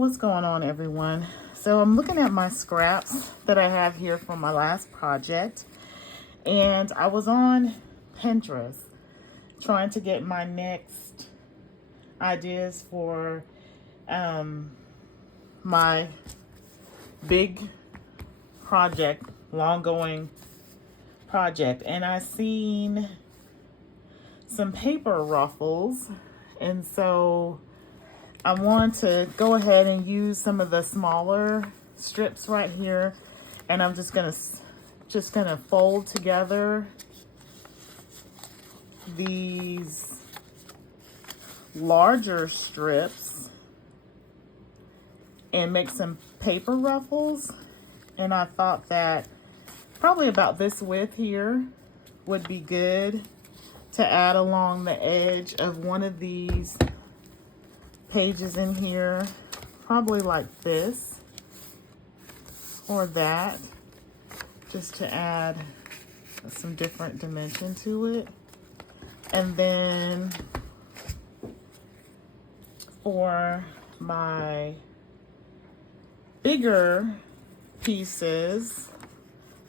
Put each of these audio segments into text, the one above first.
What's going on, everyone? So I'm looking at my scraps that I have here from my last project, and I was on Pinterest trying to get my next ideas for my big project, long going project, and I seen some paper ruffles, and so I want to go ahead and use some of the smaller strips right here, and I'm just gonna fold together these larger strips and make some paper ruffles. And I thought that probably about this width here would be good to add along the edge of one of these pages in here, probably like this or that, just to add some different dimension to it. And then for my bigger pieces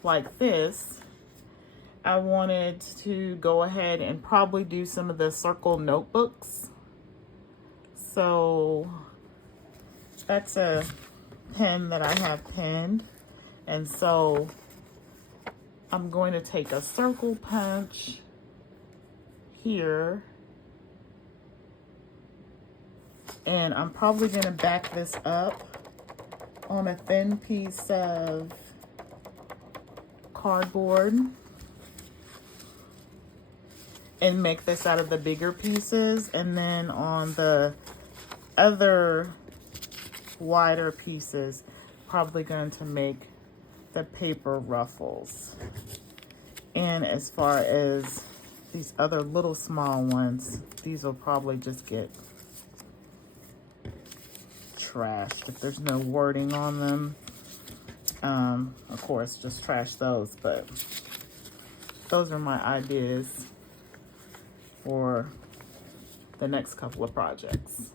like this, I wanted to go ahead and probably do some of the circle notebooks. So that's a pen that I have pinned. And so I'm going to take a circle punch here. And I'm probably going to back this up on a thin piece of cardboard and make this out of the bigger pieces. And then on the other wider pieces, probably going to make the paper ruffles. And as far as these other little small ones, these will probably just get trashed if there's no wording on them. Of course, just trash those, but those are my ideas for the next couple of projects.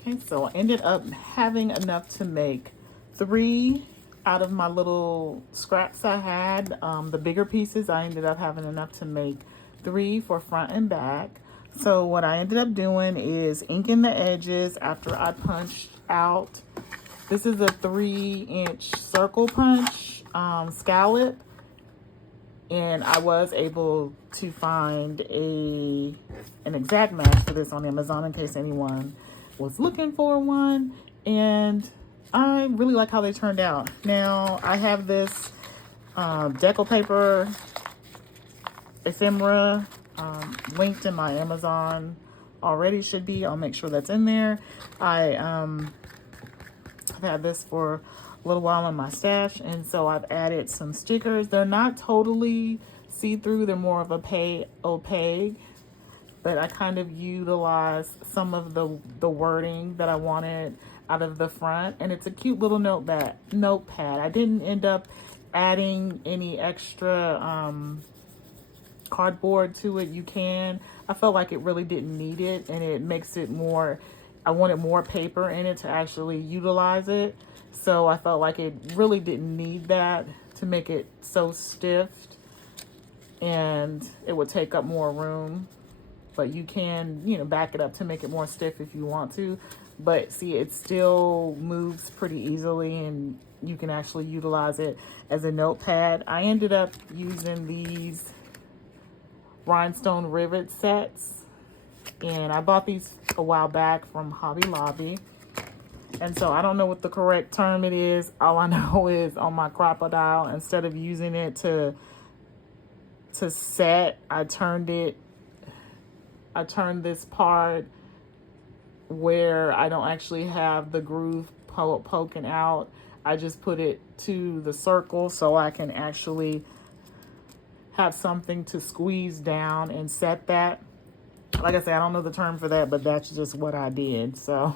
Okay, so I ended up having enough to make 3 out of my little scraps I had. The bigger pieces, I ended up having enough to make 3 for front and back. So what I ended up doing is inking the edges after I punched out. This is a 3-inch circle punch scallop. And I was able to find an exact match for this on Amazon in case anyone was looking for one. And I really like how they turned out. Now I have this deco paper ephemera linked in my Amazon already, should be. I'll make sure that's in there. I've had this for a little while in my stash, and so I've added some stickers. They're not totally see-through, they're more of a opaque, but I kind of utilized some of the wording that I wanted out of the front, and it's a cute little notepad. I didn't end up adding any extra cardboard to it. You can. I felt like it really didn't need it, and it makes it more, I wanted more paper in it to actually utilize it. So I felt like it really didn't need that to make it so stiff, and it would take up more room. But you can, back it up to make it more stiff if you want to. But see, it still moves pretty easily, and you can actually utilize it as a notepad. I ended up using these rhinestone rivet sets, and I bought these a while back from Hobby Lobby. And so I don't know what the correct term it is. All I know is on my Crop-A-Dile, instead of using it to set, I turned this part where I don't actually have the groove poking out. I just put it to the circle so I can actually have something to squeeze down and set that. Like I said, I don't know the term for that, but that's just what I did. So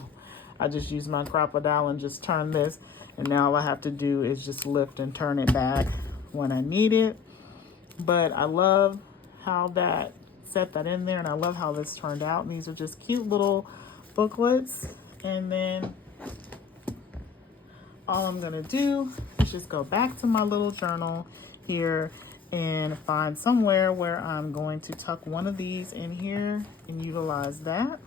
I just used my crocodile and just turn this. And now all I have to do is just lift and turn it back when I need it. But I love how that set that in there, and I love how this turned out. And these are just cute little booklets. And then all I'm gonna do is just go back to my little journal here and find somewhere where I'm going to tuck one of these in here and utilize that.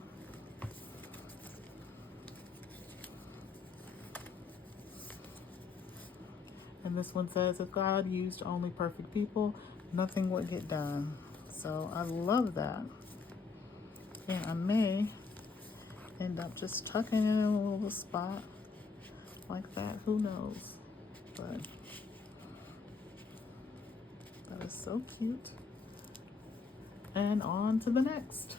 And this one says, if God used only perfect people, nothing would get done. So I love that. And I may end up just tucking it in a little spot like that. Who knows? But that is so cute. And on to the next.